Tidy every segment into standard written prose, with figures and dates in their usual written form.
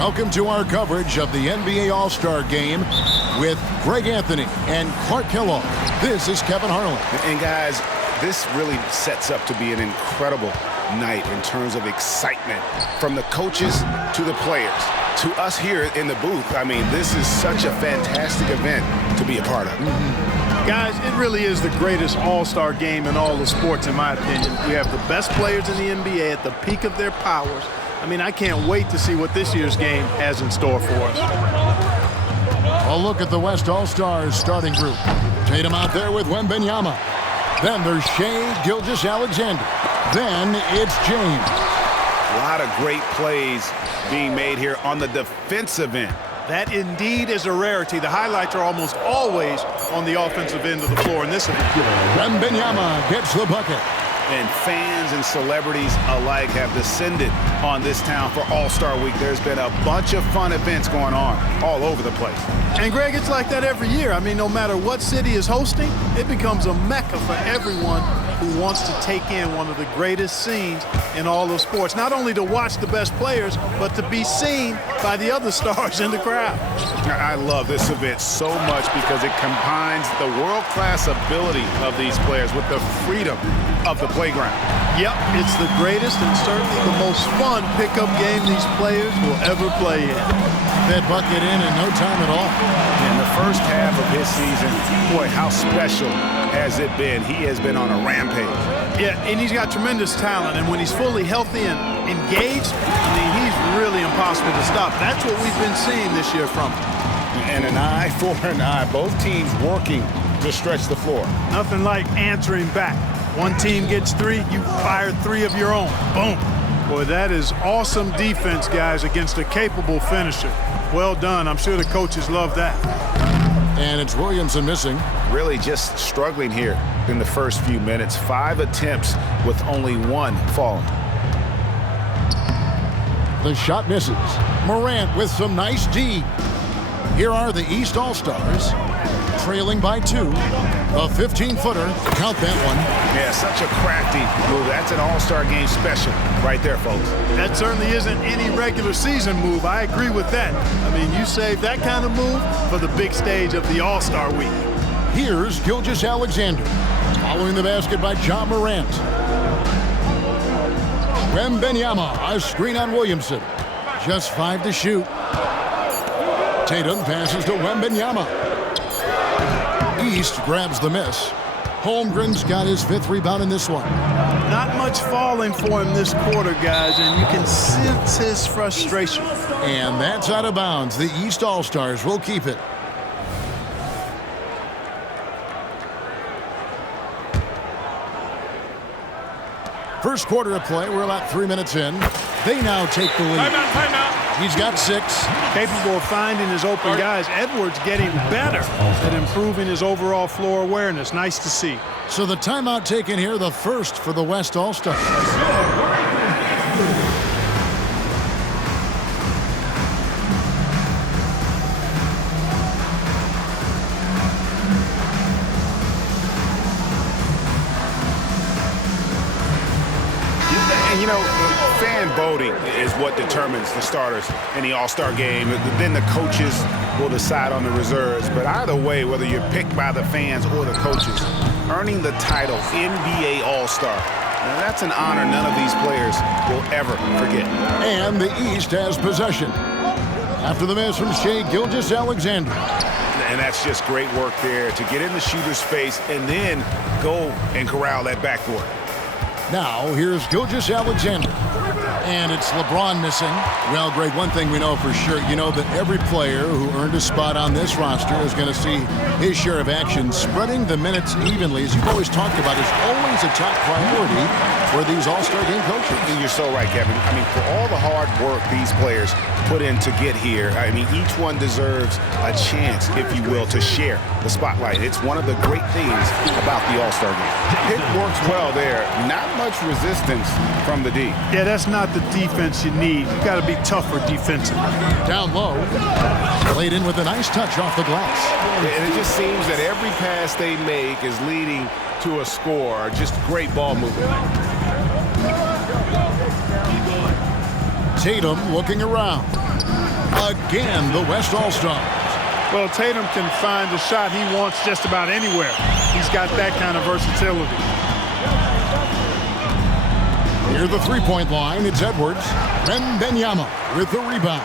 Welcome to our coverage of the NBA All-Star Game with Greg Anthony and Clark Kellogg. This is Kevin Harlan. And guys, this really sets up to be an incredible night in terms of excitement from the coaches to the players to us here in the booth. I mean, this is such a fantastic event to be a part of. Guys, it really is the greatest all-star game in all the sports, in my opinion. We have the best players in the NBA at the peak of their powers. I mean, I can't wait to see what this year's game has in store for us. A look at the West All-Stars starting group. Tatum out there with Wembanyama. Then there's Shai Gilgeous-Alexander. Then it's James. A lot of great plays being made here on the defensive end. That indeed is a rarity. The highlights are almost always on the offensive end of the floor in this event. Wembanyama gets the bucket. And fans and celebrities alike have descended on this town for All-Star Week. There's been a bunch of fun events going on all over the place. And, Greg, it's like that every year. I mean, no matter what city is hosting, it becomes a mecca for everyone who wants to take in one of the greatest scenes in all of sports. Not only to watch the best players, but to be seen by the other stars in the crowd. I love this event so much because it combines the world-class ability of these players with the freedom of the playground. Yep, it's the greatest and certainly the most fun pickup game these players will ever play in. That bucket in no time at all. In the first half of his season, boy, how special has it been? He has been on a rampage. Yeah, and he's got tremendous talent, and when he's fully healthy and engaged, I mean, he's really impossible to stop. That's what we've been seeing this year from him. And an eye for an eye. Both teams working to stretch the floor. Nothing like answering back. One team gets three, you fire three of your own. Boom. Boy, that is awesome defense, guys, against a capable finisher. Well done. I'm sure the coaches love that. And it's Williamson missing. Really just struggling here in the first few minutes. 5 attempts with only 1 falling. The shot misses. Morant with some nice D. Here are the East All-Stars, trailing by 2. A 15-footer. Count that one. Yeah, such a crafty move. That's an All-Star Game special right there, folks. That certainly isn't any regular season move. I agree with that. I mean, you save that kind of move for the big stage of the All-Star Week. Here's Gilgeous-Alexander. Following the basket by Ja Morant. Wembanyama, a screen on Williamson. Just 5 to shoot. Tatum passes to Wembanyama. East grabs the miss. Holmgren's got his 5th rebound in this one. Not much falling for him this quarter, guys, and you can sense his frustration. And that's out of bounds. The East All-Stars will keep it. First quarter of play. We're about 3 minutes in. They now take the lead. Timeout. He's got 6. Capable of finding his open guys. Edwards getting better at improving his overall floor awareness. Nice to see. So the timeout taken here, the first for the West All-Stars. You know, fan voting is what determines the starters in the All-Star Game. Then the coaches will decide on the reserves. But either way, whether you're picked by the fans or the coaches, earning the title NBA All-Star, that's an honor none of these players will ever forget. And the East has possession. After the miss from Shai Gilgeous-Alexander. And that's just great work there to get in the shooter's face and then go and corral that backboard. Now, here's Gilgeous-Alexander. And it's LeBron missing. Well, Greg, one thing we know for sure, you know that every player who earned a spot on this roster is going to see his share of action. Spreading the minutes evenly, as you've always talked about, is always a top priority for these All-Star Game coaches. You're so right, Kevin. I mean, for all the hard work these players put in to get here, I mean, each one deserves a chance, if you will, to share the spotlight. It's one of the great things about the All-Star Game. It works well there. Not much resistance from the D. Yeah, that's not the defense you need. You've got to be tougher defensively. Down low. Played in with a nice touch off the glass. And it just seems that every pass they make is leading to a score. Just great ball movement. Tatum looking around. Again, the West All-Stars. Well, Tatum can find the shot he wants just about anywhere. He's got that kind of versatility. Near the three-point line, it's Edwards. Wembanyama with the rebound.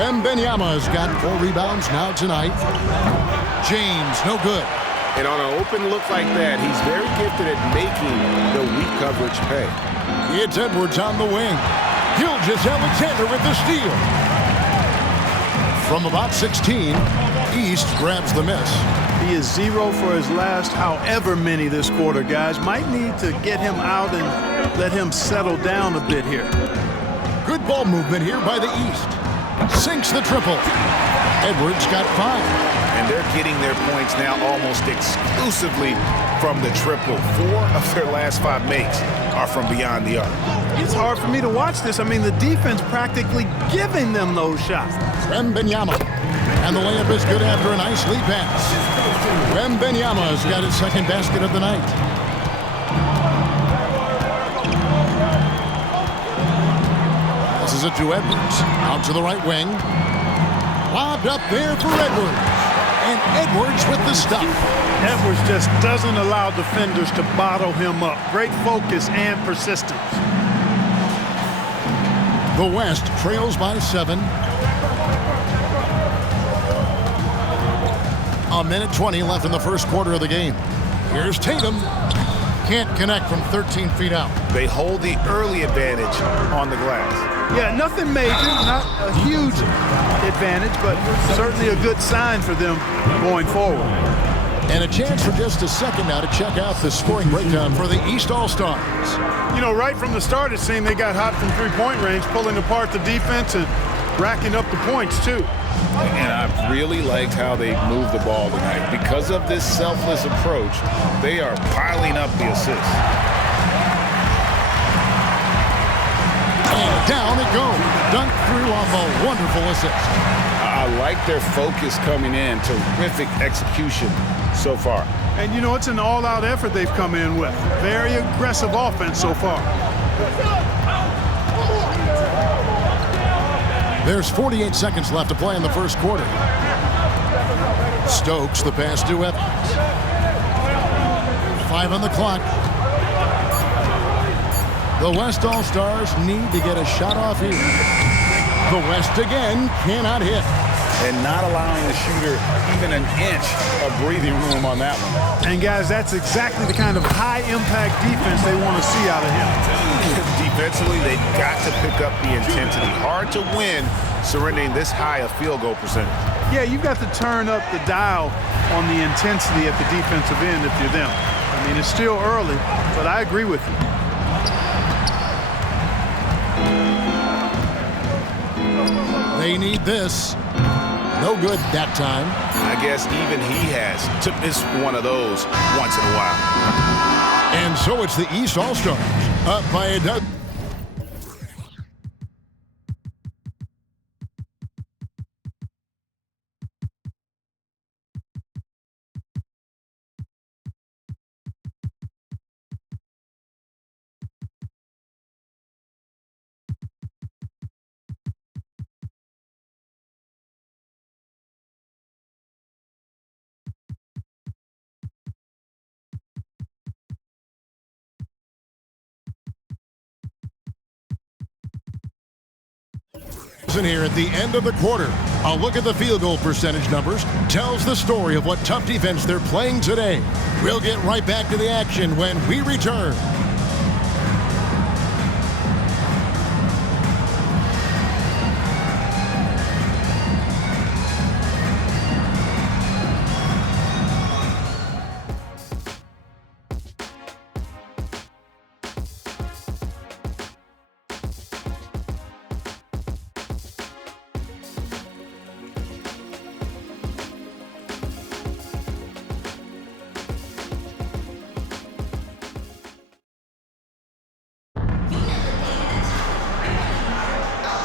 Wembanyama's got 4 rebounds now tonight. James, no good. And on an open look like that, he's very gifted at making the weak coverage pay. It's Edwards on the wing. Gilgeous-Alexander with the steal. From about 16, East grabs the miss. He is 0 for his last however many this quarter, guys. Might need to get him out and let him settle down a bit here. Good ball movement here by the East. Sinks the triple. Edwards got 5. And they're getting their points now almost exclusively from the triple. 4 of their last 5 makes are from beyond the arc. It's hard for me to watch this. I mean, the defense practically giving them those shots. Wembanyama. And the layup is good after a nice lead pass. Wembanyama's got his second basket of the night. Passes it to Edwards. Out to the right wing. Lobbed up there for Edwards. And Edwards with the stuff. Edwards just doesn't allow defenders to bottle him up. Great focus and persistence. The West trails by 7. A minute 20 left in the first quarter of the game. Here's Tatum. Can't connect from 13 feet out. They hold the early advantage on the glass. Yeah, nothing major, not a huge advantage, but certainly a good sign for them going forward. And a chance for just a second now to check out the scoring breakdown for the East All-Stars. You know, right from the start, it seemed they got hot from three-point range, pulling apart the defense and racking up the points, too. And I really liked how they moved the ball tonight. Because of this selfless approach, they are piling up the assists. And down it goes. Dunked through off a wonderful assist. I like their focus coming in. Terrific execution so far. And, you know, it's an all-out effort they've come in with. Very aggressive offense so far. There's 48 seconds left to play in the first quarter. Stokes the pass to Evans. 5 on the clock. The West All-Stars need to get a shot off here. The West again cannot hit. And not allowing the shooter even an inch of breathing room on that one. And, guys, that's exactly the kind of high-impact defense they want to see out of him. Defensively, they've got to pick up the intensity. Hard to win surrendering this high a field goal percentage. Yeah, you've got to turn up the dial on the intensity at the defensive end if you're them. I mean, it's still early, but I agree with you. They need this. No good that time. I guess even he has to miss one of those once in a while. And so it's the East All-Stars up by a dozen. Here at the end of the quarter. A look at the field goal percentage numbers tells the story of what tough defense they're playing today. We'll get right back to the action when we return.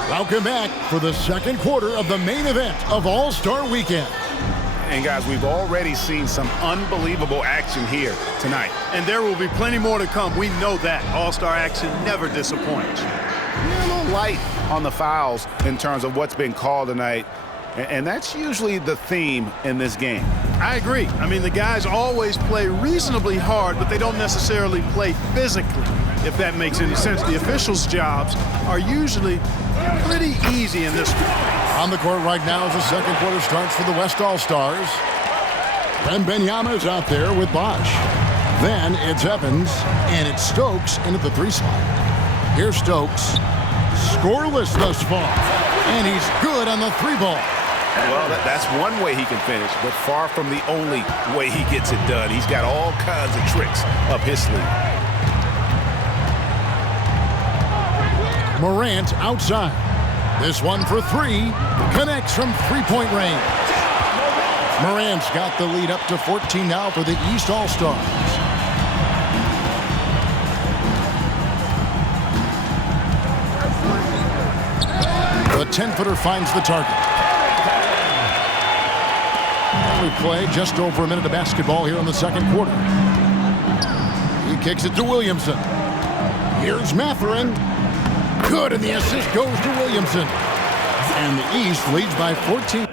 Welcome back for the second quarter of the main event of All-Star Weekend. And guys, we've already seen some unbelievable action here tonight. And there will be plenty more to come. We know that. All-Star action never disappoints. Yeah, a little light on the fouls in terms of what's been called tonight. And that's usually the theme in this game. I agree. I mean, the guys always play reasonably hard, but they don't necessarily play physically, if that makes any sense. The officials' jobs are usually pretty easy in this one. On the court right now as the second quarter starts for the West All-Stars. Wembanyama's out there with Bosch. Then it's Evans, and it's Stokes into the 3 spot. Here's Stokes. Scoreless thus far. And he's good on the 3 ball. Well, that's one way he can finish, but far from the only way he gets it done. He's got all kinds of tricks up his sleeve. Morant outside. This one for 3. Connects from 3-point range. Morant's got the lead up to 14 now for the East All-Stars. The 10-footer finds the target. We play just over a minute of basketball here in the second quarter. He kicks it to Williamson. Here's Mathurin. Good, and the assist goes to Williamson. And the East leads by 14.